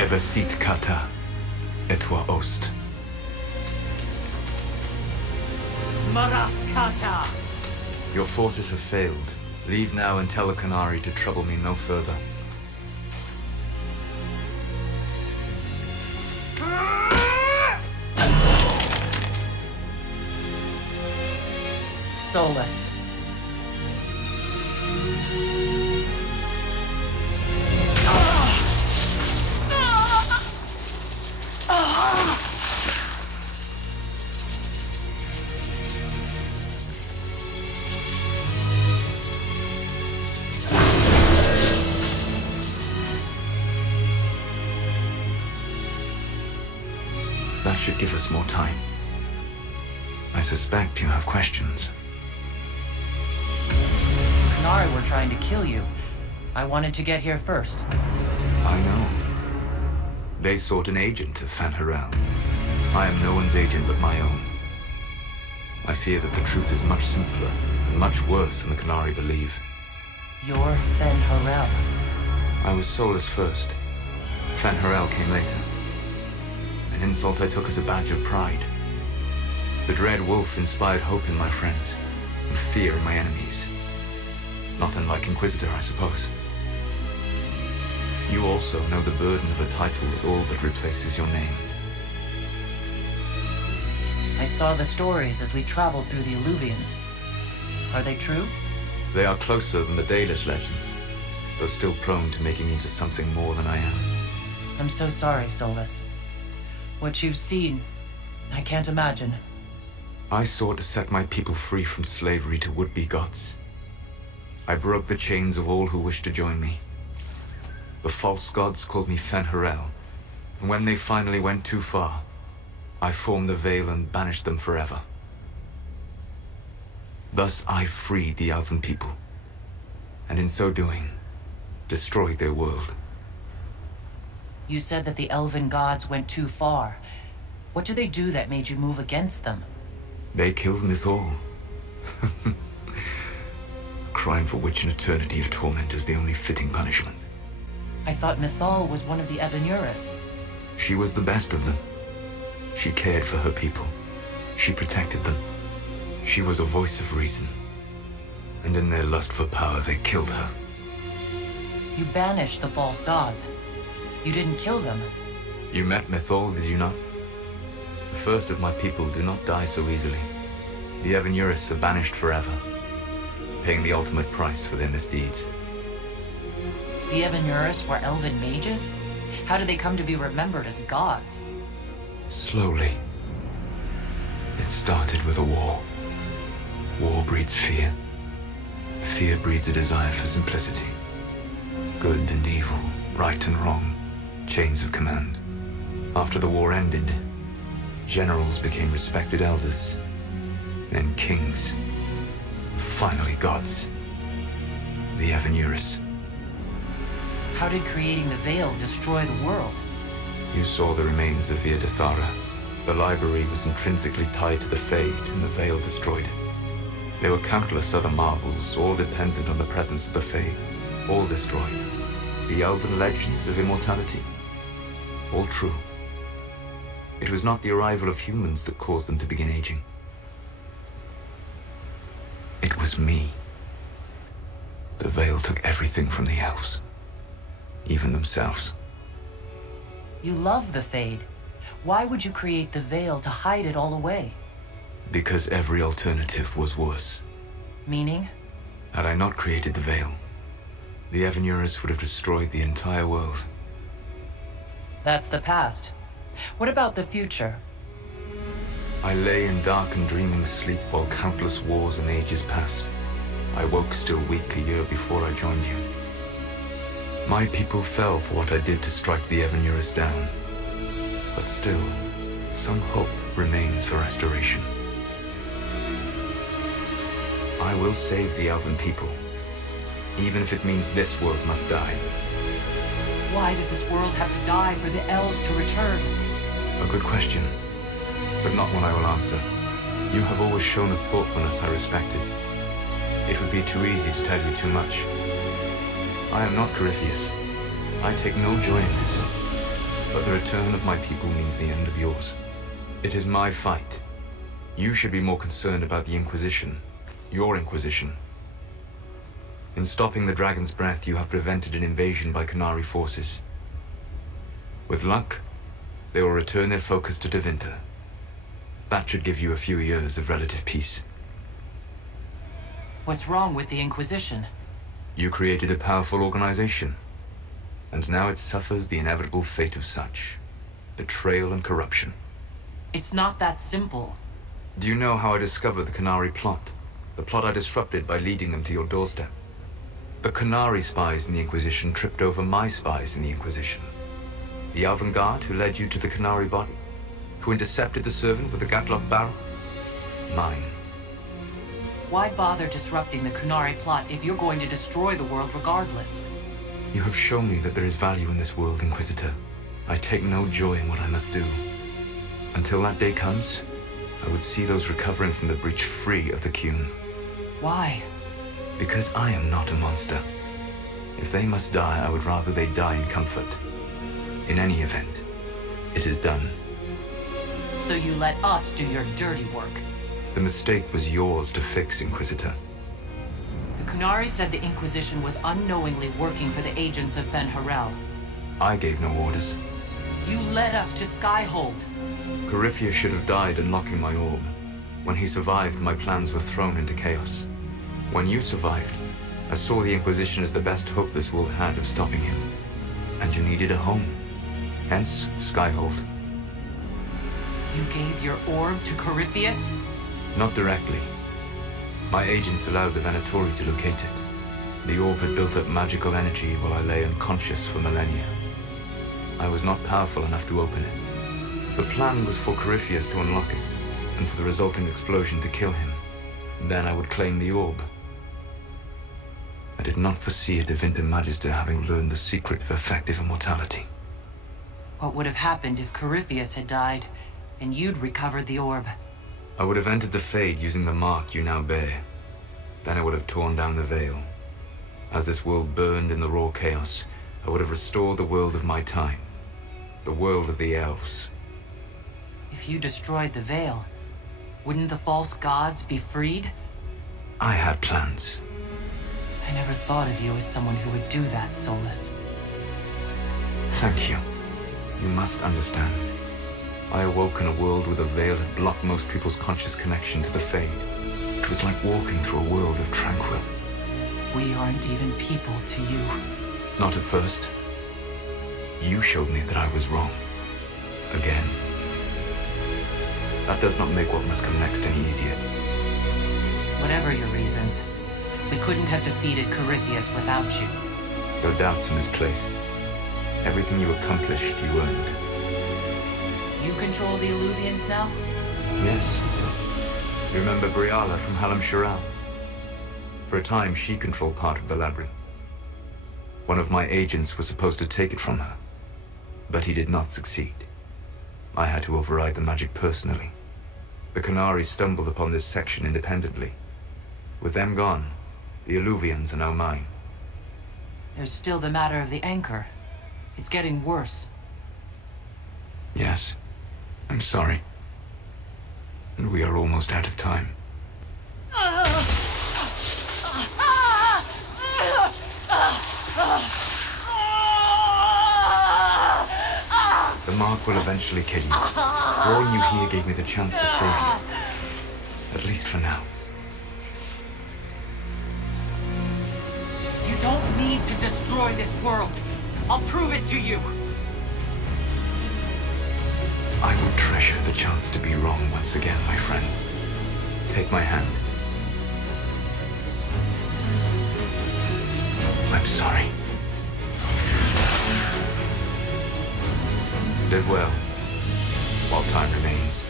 Ebesit kata, etwa ost. Maraskata! Your forces have failed. Leave now and tell the Canary to trouble me no further. Solus. That should give us more time. I suspect you have questions. Canary were trying to kill you. I wanted to get here first. I know. They sought an agent of Fen'Harel. I am no one's agent but my own. I fear that the truth is much simpler and much worse than the Canary believe. You're Fen'Harel. I was Solus first. Fen'Harel came later. An insult I took as a badge of pride. The dread wolf inspired hope in my friends, and fear in my enemies. Not unlike Inquisitor, I suppose. You also know the burden of a title that all but replaces your name. I saw the stories as we traveled through the Alluvians. Are they true? They are closer than the Dalish legends, though still prone to making me into something more than I am. I'm so sorry, Solus. What you've seen, I can't imagine. I sought to set my people free from slavery to would-be gods. I broke the chains of all who wished to join me. The false gods called me Fen'Harel, and when they finally went too far, I formed the Veil and banished them forever. Thus I freed the Elven people, and in so doing, destroyed their world. You said that the Elven gods went too far. What did they do that made you move against them? They killed Mythal. Crime for which an eternity of torment is the only fitting punishment. I thought Mythal was one of the Evanuris. She was the best of them. She cared for her people. She protected them. She was a voice of reason. And in their lust for power, they killed her. You banished the false gods. You didn't kill them. You met Mythal, did you not? The first of my people do not die so easily. The Evanuris are banished forever, paying the ultimate price for their misdeeds. The Evanuris were Elven mages? How did they come to be remembered as gods? Slowly. It started with a war. War breeds fear. Fear breeds a desire for simplicity. Good and evil, right and wrong, chains of command. After the war ended, generals became respected elders, then kings, finally gods. The Evanuris. How did creating the Veil destroy the world? You saw the remains of Via de Thara. The library was intrinsically tied to the Fade, and the Veil destroyed it. There were countless other marvels, all dependent on the presence of the Fade, all destroyed. The elven legends of immortality, all true. It was not the arrival of humans that caused them to begin aging. It was me. The Veil took everything from the elves, even themselves. You love the Fade. Why would you create the Veil to hide it all away? Because every alternative was worse. Meaning? Had I not created the Veil, the Evanuris would have destroyed the entire world. That's the past. What about the future? I lay in dark and dreaming sleep while countless wars and ages passed. I woke still weak a year before I joined you. My people fell for what I did to strike the Evanuris down. But still, some hope remains for restoration. I will save the Elven people, even if it means this world must die. Why does this world have to die for the elves to return? A good question, but not one I will answer. You have always shown a thoughtfulness I respected. It would be too easy to tell you too much. I am not Corypheus. I take no joy in this. But the return of my people means the end of yours. It is my fight. You should be more concerned about the Inquisition. Your Inquisition. In stopping the Dragon's Breath, you have prevented an invasion by Qunari forces. With luck, they will return their focus to Tevinter. That should give you a few years of relative peace. What's wrong with the Inquisition? You created a powerful organization, and now it suffers the inevitable fate of such. Betrayal and corruption. It's not that simple. Do you know how I discovered the Qunari plot? The plot I disrupted by leading them to your doorstep. The Qunari spies in the Inquisition tripped over my spies in the Inquisition. The Elven Guard who led you to the Qunari body? Who intercepted the servant with the gatlock barrel? Mine. Why bother disrupting the Qunari plot if you're going to destroy the world regardless? You have shown me that there is value in this world, Inquisitor. I take no joy in what I must do. Until that day comes, I would see those recovering from the breach free of the Qun. Why? Because I am not a monster. If they must die, I would rather they die in comfort. In any event, it is done. So you let us do your dirty work. The mistake was yours to fix, Inquisitor. The Qunari said the Inquisition was unknowingly working for the agents of Fen-Harel. I gave no orders. You led us to Skyhold. Corypheus should have died unlocking my orb. When he survived, my plans were thrown into chaos. When you survived, I saw the Inquisition as the best hope this world had of stopping him. And you needed a home. Hence, Skyhold. You gave your orb to Corypheus? Not directly. My agents allowed the Venatori to locate it. The orb had built up magical energy while I lay unconscious for millennia. I was not powerful enough to open it. The plan was for Corypheus to unlock it, and for the resulting explosion to kill him. Then I would claim the orb. I did not foresee a Tevinter Magister having learned the secret of effective immortality. What would have happened if Corypheus had died, and you'd recovered the orb? I would have entered the Fade using the mark you now bear. Then I would have torn down the veil. As this world burned in the raw chaos, I would have restored the world of my time. The world of the elves. If you destroyed the veil, wouldn't the false gods be freed? I had plans. I never thought of you as someone who would do that, Solas. Thank you. You must understand. I awoke in a world where the veil had blocked most people's conscious connection to the Fade. It was like walking through a world of tranquil. We aren't even people to you. Not at first. You showed me that I was wrong. Again. That does not make what must come next any easier. Whatever your reasons, we couldn't have defeated Corypheus without you. Your doubts are misplaced. Everything you accomplished, you earned. You control the Illuvians now? Yes. You remember Briala from Hallam Shiral? For a time, she controlled part of the labyrinth. One of my agents was supposed to take it from her, but he did not succeed. I had to override the magic personally. The Qunari stumbled upon this section independently. With them gone, the Illuvians are now mine. There's still the matter of the anchor. It's getting worse. Yes. I'm sorry. And we are almost out of time. The mark will eventually kill you. Drawing you here gave me the chance to save you. At least for now. You don't need to destroy this world. I'll prove it to you. I will treasure the chance to be wrong once again, my friend. Take my hand. I'm sorry. Live well, while time remains.